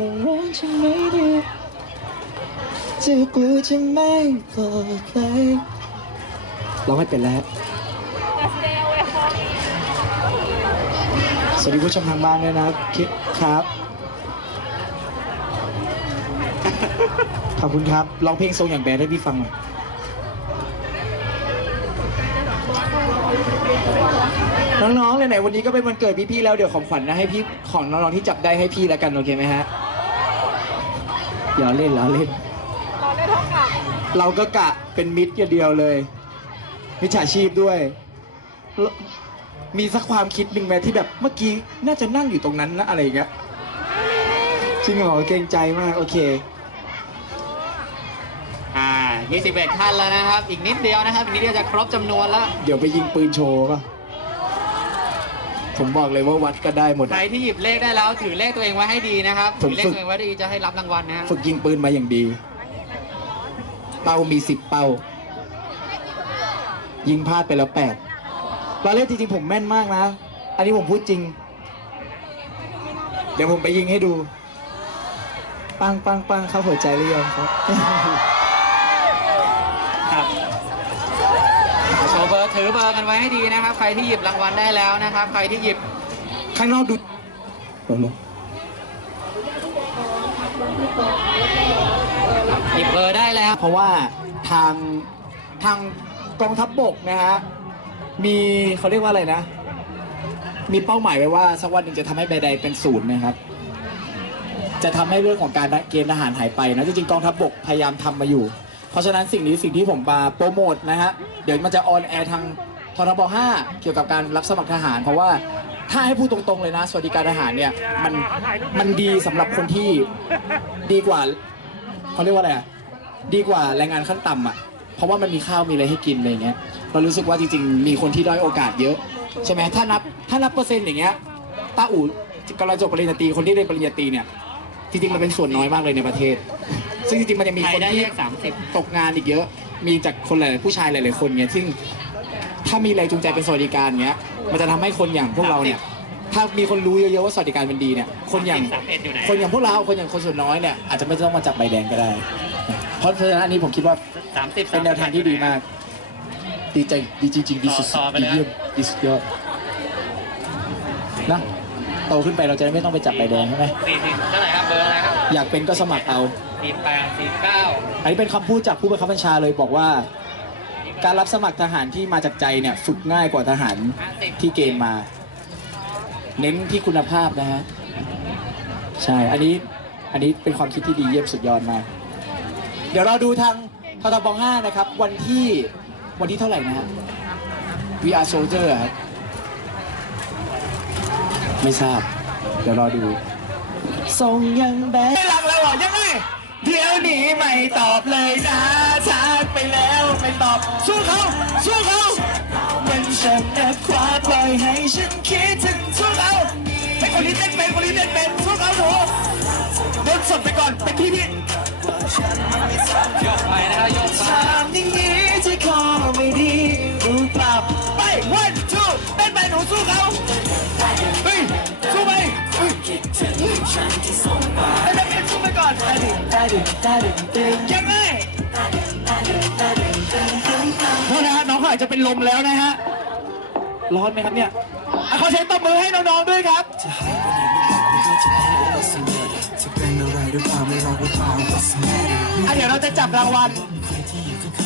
ร้อนฉันไม่ดีจะกลัวจะไม่ปลอดภัยร้องไม่เป็นแล้วสวัสดีผู้ชมทางบ้านด้วยนะครับคิดครับ ขอบคุณครับร้องเพลงทรงอย่างแบดให้พี่ฟังหน่อยน้องๆไหนๆวันนี้ก็เป็นวันเกิดพี่ๆแล้วเดี๋ยวของขวัญนะให้พี่ของน้องๆที่จับได้ให้พี่แล้วกันโอเคไหมฮะ อย่าเล่นล้อเล่นเราก็กะเป็นมิตรอย่างเดียวเลย มิจฉาชีพด้วยแล้วมีสักความคิดหนึ่งไหมที่แบบเมื่อกี้น่าจะนั่งอยู่ตรงนั้นนะอะไรอย่างเงี้ยจริงเหรอเกรงใจมาก โอเค อ่า21ท่านแล้วนะครับ อีกนิดเดียวนะครับ อีกนิดเดียวจะครบจำนวนแล้ว เดี๋ยวไปยิงปืนโชว์ป่ะ ผมบอกเลยว่าวัดก็ได้หมด ใครที่หยิบเลขได้แล้ว ถือเลขตัวเองไว้ให้ดีนะครับผมถือเลขฝึกตัวเองไว้ดีจะให้รับรางวัลนะฮะฝึกยิงปืนมาอย่างดี เป้ามีสิบเป้า ยิงพลาดไปแล้วแปดตอนแรกจริงๆผมแม่นมากนะ อันนี้ผมพูดจริง เดี๋ยวผมไปยิงให้ดู ปังปังปังเข้าหัวใจหรือยังครับครับโชว์เบอร์ ถือเบอร์กันไว้ให้ดีนะครับ ใครที่หยิบรางวัลได้แล้วนะครับ ใครที่หยิบข้างนอกดูเดี๋ยวนะหยิบเบอร์ได้แล้ว เพราะว่าทางทางกองทัพบบกนะฮะมีเขาเรียกว่าอะไรนะ มีเป้าหมายไว้ว่าสักวันหนึ่งจะทำให้ใบใดเป็นศูนย์นะครับ จะทำให้เรื่องของการเกณฑ์ทหารหายไปนะจริงๆกองทัพบบกพยายามทำมาอยู่ เพราะฉะนั้นสิ่งนี้สิ่งที่ผมมาโปรโมทนะฮะ เดี๋ยวมันจะออนแอร์ทางททบ5 เกี่ยวกับการรับสมัครทหาร เพราะว่าถ้าให้พูดตรงๆเลยนะ สวัสดิการทหารเนี่ยมันมันดีสำหรับคนที่ดีกว่าเขาเรียกว่าอะไรอะดีกว่าแรงงานขั้นต่ำอะเพราะว่ามันมีข้าวมีอะไรให้กินอะไรเงี้ยเรารู้สึกว่าจริงๆ มีคนที่ด้อยโอกาสเยอะ ใช่ไหมถ้านับถ้านับเปอร์เซ็นต์อย่างเงี้ยตาอู่กำลังจบปริญญาตรีคนที่เรียนปริญญาตรีเนี่ยจริงๆมันเป็นส่วนน้อยมากเลยในประเทศ ซึ่งจริงๆมันจะมีใครคนได้ที่เลข30ตกงานอีกเยอะ มีจากคนหลายๆผู้ชายหลายๆคนเนี่ยซึ่งถ้ามีแรงจูงใจเป็นสวัสดิการเนี้ย มันจะทำให้คนอย่างพวกเราเนี่ย ถ้ามีคนรู้เยอะๆว่าสวัสดิการมันดีเนี่ย คนอย่าง31อยู่ไหน คนอย่างพวกเรา คนอย่างคนส่วนน้อยเนี่ยอาจจะไม่ต้องมาจับใบแดงก็ได้ เพราะฉะนั้นอันนี้ผมคิดว่า30 เป็นแนวทางที่ดีมาก ดีใจดีจริงๆดีสุดต่อไปๆดีเลย เยี่ยมดีสุดยอดนะ โตขึ้นไปเราจะได้ไม่ต้องไปจับใบแดงใช่ไหม40เท่าไหร่ครับเบอร์อะไรครับอยากเป็นก็สมัครเอา48 49อันนี้เป็นคำพูดจากผู้บังคับบัญชาเลยบอกว่า การรับสมัครทหารที่มาจากใจเนี่ยฝึกง่ายกว่าทหารที่เกณฑ์มา เน้นที่คุณภาพนะฮะใช่อันนี้อันนี้เป็นความคิดที่ดีเยี่ยมสุดยอดมากเดี๋ยวเราดูทางททบ5นะครับ วันที่วันที่เท่าไหร่นะฮะ VR Soldier อะครับ ไม่ทราบ เดี๋ยวรอดูส่งยังแบดไม่รักแล้วเหรอยังไงเดี๋ยวนี้ไม่ตอบเลยนะทักไปแล้วไม่ตอบสู้เขาสู้เขามันฉันนะคว้าปล่อยให้ฉันคิดถึงสู้เขาไอ้คนนี้เต้นเป็นคนนี้เต้นเป็นสู้เขาหนูโดนสดไปก่อนเป็นที่ที่โยกไปนะครับโยกไปทำอย่างนี้ที่คอไม่ดีรู้เปล่าไป one two เต้นไปหนูสู้เขา ไปสู้ไปก่อนได้ดิได้ดิได้ดิได้ดิยังไงโทษนะฮะน้องเขาอาจจะเป็นลมแล้วนะฮะ ร้อนไหมครับเนี่ยอะขอเสียงตบมือให้น้องๆด้วยครับจะเป็นอะไรด้วยความไม่รักหรือเปล่า What's the matter อะเดี๋ยวเราจะจับรางวัล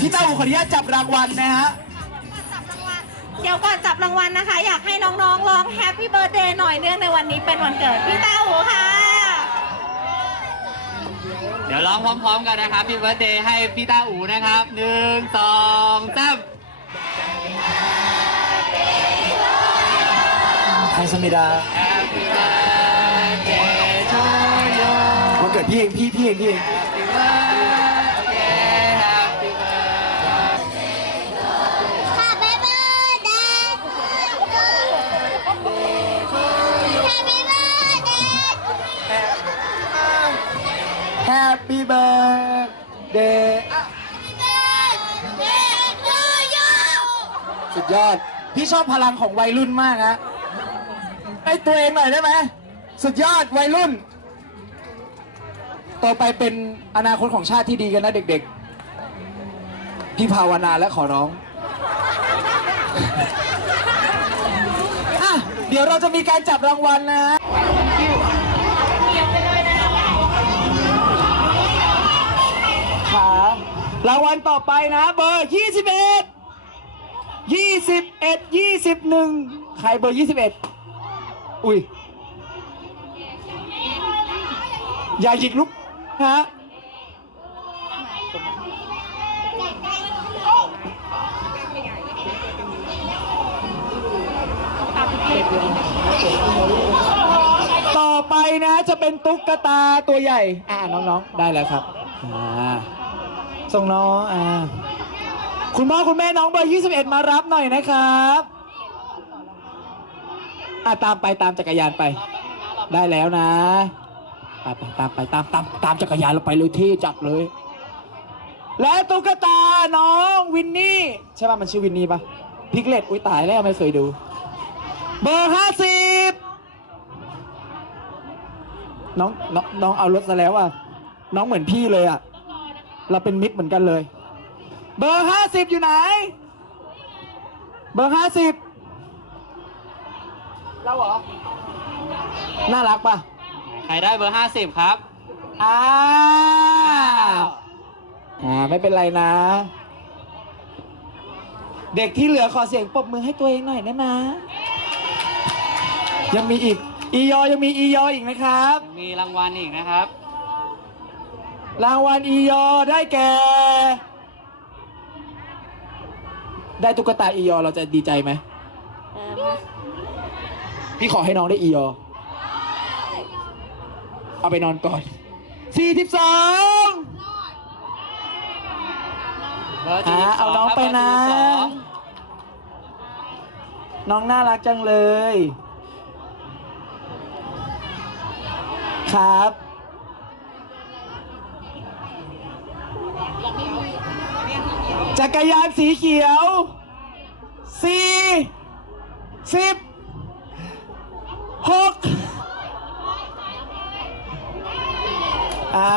พี่เต้าขออนุญาตจับรางวัลนะฮะเดี๋ยวก่อนจับรางวัลนะคะ อยากให้น้องๆร้องแฮปปี้เบิร์ a เดย์หน่อยเนื่องในวันนี้เป็นวันเกิดพี่เต้าค่ะ ดี๋ยวร้องพร้อมๆกันนะครับพี่เบิร์ดเดย์ให้พี่ต้าอูนะครับหนึ่งสองสามไทยสมิดา Happy birthday to you วันเกิดพี่เองพี่พี่เองพี่เอง Happy birthday อะ to you สุดยอด พี่ชอบพลังของวัยรุ่นมากฮะให้ตัวเองหน่อยได้ไหม สุดยอดวัยรุ่น ต่อไปเป็นอนาคตของชาติที่ดีกันนะเด็กๆ พี่ภาวนาและขอร้องอะเดี๋ยวเราจะมีการจับรางวัลนะฮะ ขารางวัลต่อไปนะเบอร์ 21 21 21 ใครเบอร์ 21 อุ้ย อย่าหยิกลุกฮะต่อไปนะจะเป็นตุ๊กตาตัวใหญ่ อ่าน้องๆ ได้แล้วครับ อ่า ส่งน้องอ่าคุณพ่อคุณแม่น้องเบอร์21 มารับหน่อยนะครับอะตามไปตามจักรยานไป ได้แล้วนะไปไปตามไปตามตามตามจักรยานเราไปเลยที่จักเลย และตุ๊กตาน้องวินนี่ใช่ป่ะมันชื่อวินนี่ป่ะพิกเลตอุ้ยตายแล้วไม่เคยดู เบอร์ห้าสิบน้องน้องน้องเอารถซะแล้วอะน้องเหมือนพี่เลยอะ เราเป็นมิตรเหมือนกันเลย เบอร์ห้าสิบอยู่ไหน เบอร์ห้าสิบเราเหรอ น่ารักป่ะใครได้เบอร์50ครับ อ้าวอ่าไม่เป็นไรนะ เด็กที่เหลือขอเสียงปรบมือให้ตัวเองหน่อยได้ไหมยังมีอีก อียอยังมีอียออีกนะครับ มีรางวัลอีกนะครับ รางวัลอียอได้แก่ ได้ตุ๊กตาอียอเราจะดีใจไหมพี่ขอให้น้องได้อียอ เอาไปนอนก่อน 42เบอร์อ่าเอาน้องไปนะเบอร์น้องน่ารักจังเลย ครับ จักรยานสีเขียวสี่สิบหกอ่า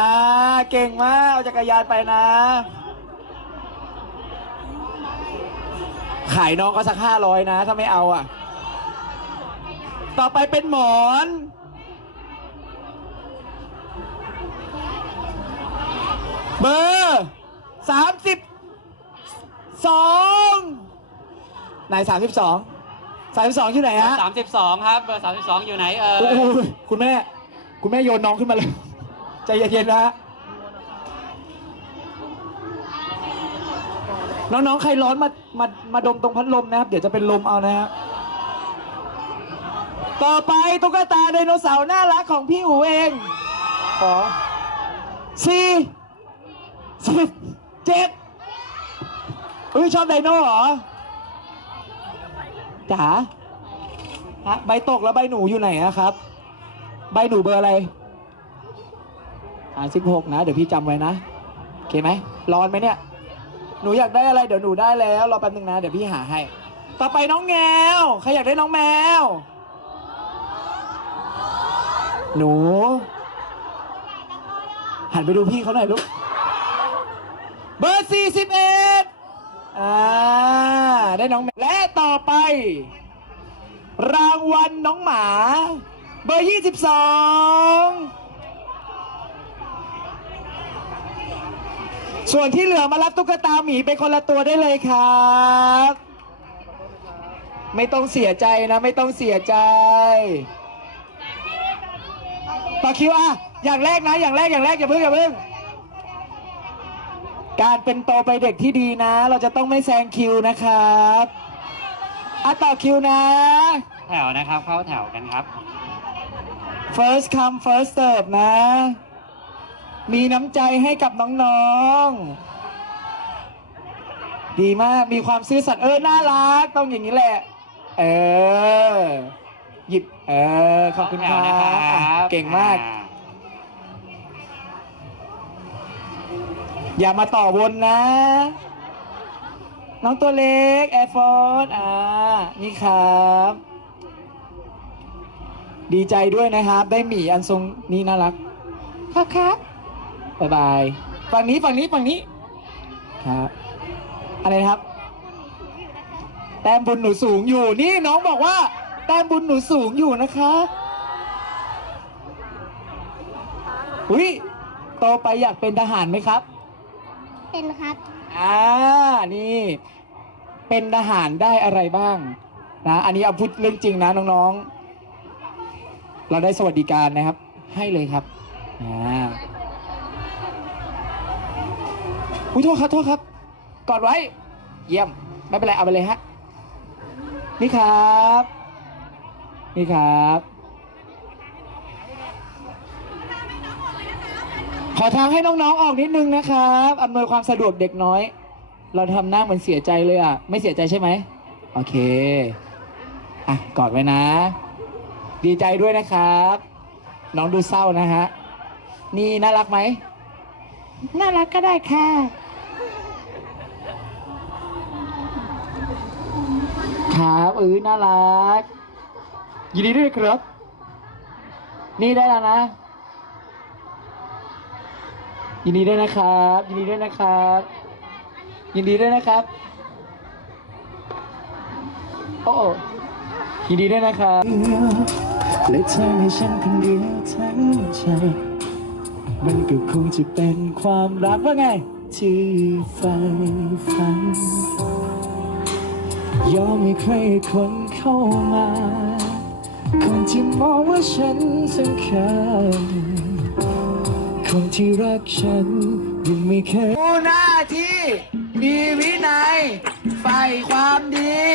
เก่งมาก เอาจักรยานไปนะ ขายน้องก็สักห้าร้อยนะ ถ้าไม่เอาอะ ต่อไปเป็นหมอน เบอร์ สามสิบสองไหนสามสิบสองสามสิบสองที่ไหนเบอฮะร์32ครับเบอร์32อยู่ไหนเอ่โอ้โหยคุณแม่ คุณแม่โยนน้องขึ้นมาเลย ใจเย็นๆนะฮะ น้องๆ ใครร้อนมา มา มาดมตรงพัดลมนะครับ เดี๋ยวจะเป็นลมเอานะฮะ ต่อไปตุ๊กตาไดโนเสาร์น่ารักของพี่อูเอง ขอสี่สิบ เจ็ดเฮ้ยชอบไดโน่เหรอจ๋าฮะใบตกแล้วใบหนูอยู่ไหนอะครับ ใบหนูเบอร์อะไรอ่าสิบหกนะ เดี๋ยวพี่จำไว้นะโอเคไหมร้อนไหมเนี่ย หนูอยากได้อะไร เดี๋ยวหนูได้แล้วรอแป๊บนึงนะ เดี๋ยวพี่หาให้ ต่อไปน้องแมวใครอยากได้น้องแมว หนู หันไปดูพี่เขาหน่อยลูก เบอร์สี่สิบเอ็ดอ่า ได้น้องแมวและต่อไป รางวัลน้องหมา เบอร์ยี่สิบสองส่วนที่เหลือมารับตุ๊กตาหมีไปคนละตัวได้เลยครับ ไม่ต้องเสียใจนะ ไม่ต้องเสียใจต่อคิวอะอย่างแรกนะ อย่างแรกอย่างแรกอย่าเพิ่งอย่าเพิ่ง การเป็นโตไปเด็กที่ดีนะ เราจะต้องไม่แซงคิวนะครับอะต่อคิวนะ แถวนะครับ เข้าแถวกันครับ first come first serve นะ มีน้ำใจให้กับน้องๆ ดีมาก มีความซื่อสัตย์เออ น่ารัก ต้องอย่างนี้แหละ เออ หยิบ เออ ขอบคุณคเข้ารัแถวนะคบรับ เก่งมาก อ่อย่ามาต่อวนนะ น้องตัวเล็กแอร์ฟอร์อ่า นี่ครับ ดีใจด้วยนะครับ ได้หมีอันทรงนี้น่ารัก ครับครับบายบาย ฝั่งนี้ฝั่งนี้ฝั่งนี้ ครับ อะไรนะครับ แต้มบุญหนูสูงอยู่ นี่น้องบอกว่า แต้มบุญหนูสูงอยู่นะคะอุ้ยโตไปอยากเป็นทหารไหมครับ เป็นครับ อ่า นี่ เป็นทหารได้อะไรบ้างนะ อันนี้เอาพูดเรื่องจริงนะน้องๆ เราได้สวัสดิการนะครับ ให้เลยครับ อ่า อุ้ยโทษครับโทษครับ กอดไว้ เยี่ยม ไม่เป็นไรเอาไปเลยฮะ นี่ครับ นี่ครับ ขอทางให้น้องๆออกนิดนึงนะครับอำนวยความสะดวกเด็กน้อย เราทำหน้าเหมือนเสียใจเลยอะ ไม่เสียใจใช่ไหมโอเค อะกอดไว้นะ ดีใจด้วยนะครับ น้องดูเศร้านะฮะ นี่น่ารักไหม น่ารักก็ได้ค่ะ ครับเออน่ารัก ยินดีด้วยครับ นี่ได้แล้วนะ ยินดีด้วยนะครับ ยินดีด้วยนะครับ ยินดีด้วยนะครับ โอ้ยินดีด้วยนะครับและเธอให้ฉันคนเดียวทั้งใจมันก็คงจะเป็นความรักว่าไงที่ใฝ่ฝันยอมให้ใครคนเข้ามา คนที่มองว่าฉันสำคัญ คนที่รักฉันยังไม่เคยผู้หน้าที่มีวินัยใฝ่ความดี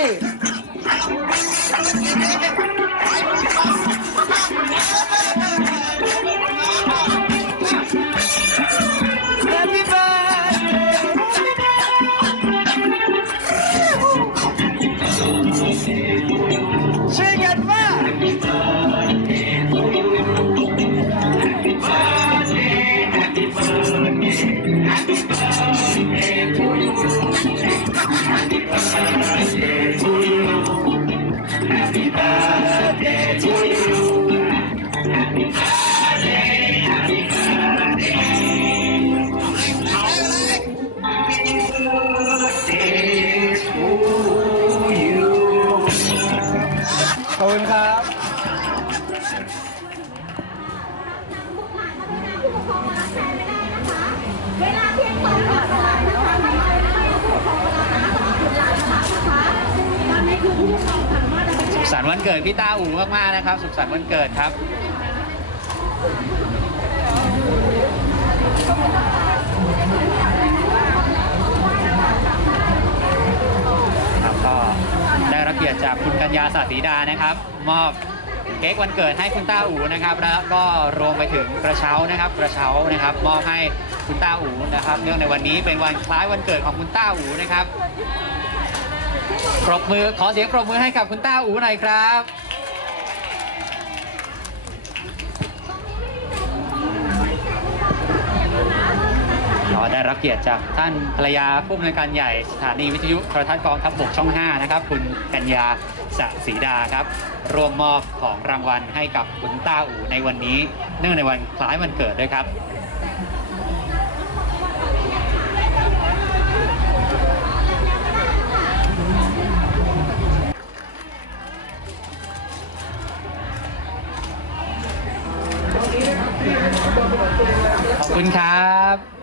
ถจะไปแชสุขร์สันต์วันเกิดพี่ต้าอู๋มากๆนะครับ สุขสันต์วันเกิดครับก็ได้ รับเกียรติจากคุณกัญญาสาสีดานะครับ มอบเค้กวันเกิดให้คุณต้าอูนะครับ แล้วก็รวมไปถึงกระเช้านะครับกระเช้านะครับ มอบให้คุณต้าอูนะครับ เนื่องในวันนี้เป็นวันคล้ายวันเกิดของคุณต้าอูนะครับปรบมือขอเสียงปรบมือให้กับคุณต้าอูหน่อยครับ ได้รับเกียรติจากท่านภรรยาผู้อำนวยการใหญ่สถานีวิทยุโทรทัศน์กองทัพบกช่อง 5 นะครับ คุณกัญญาสศรีดาครับร่วมมอบของรางวัลให้กับคุณต้าอู่ในวันนี้ เนื่องในวันคล้ายวันเกิดด้วยครับขอบคุณครับ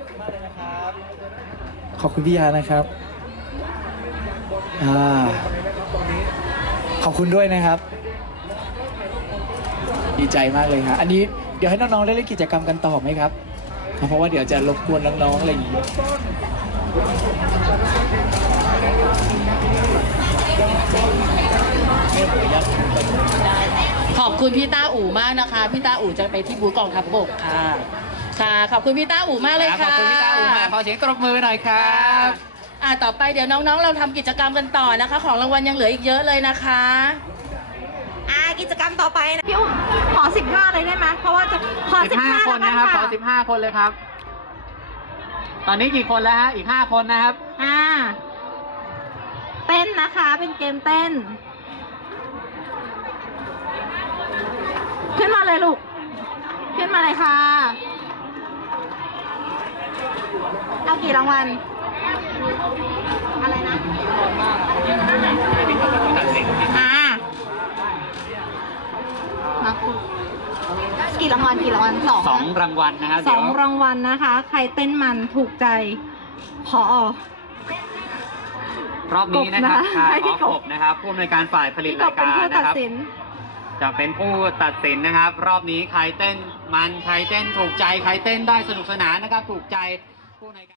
ขอบคุณพี่ยานะครับอ่าขอบคุณด้วยนะครับ ดีใจมากเลยฮะอันนี้เดี๋ยวให้น้องๆได้เล่นกิจกรรมกันต่อไหมครับ เพราะว่าเดี๋ยวจะรบกวนน้องๆอะไรอย่างนี้ขอบคุณพี่ต้าอู่มากนะคะ พี่ต้าอู่จะไปที่บูธกองทัพบกค่ะ ค่ะ ขอบคุณพี่ต้าอู่มากเลยขอบค่ะคุณพี่ต้าอูมากขอเสียงตบมือหน่อยครับอ่าต่อไปเดี๋ยวน้องๆ เราทำกิจกรรมกันต่อนะคะ ของรางวัลยังเหลืออีกเยอะเลยนะคะอ่ากิจกรรมต่อไปนะพี่อุ้มขอ 15 เลยได้ไหมเพราะว่าจะขอ 15 15คนนะครับ ขอ 15 คนเลยครับ ตอนนี้กี่คนแล้วฮะ อีก 5 คนนะครับ อ่า เต้นนะคะ เป็นเกมเต้น ขึ้นมาเลยลูก ขึ้นมาเลยค่ะ กี่รางวัล อะไรนะ อ่ามาคุณกี่รางวัลกี่รางวัลสองสองรางวัลนะครับสเดี๋อยงวรางวัลนะคะ ใครเต้นมันถูกใจพอรอบนี้นะครับกบนะคะค่ะให้พี่ขอกบบนะครับผู้อำนวยการฝ่ายผลิตพี่กราบยเป็นการผู้ตันะดครับสินจะเป็นผู้ตัดสินนะครับ รอบนี้ใครเต้นมันใครเต้นถูกใจ ใครเต้นได้สนุกสนานนะครับ ถูกใจ ผู้ในวยการ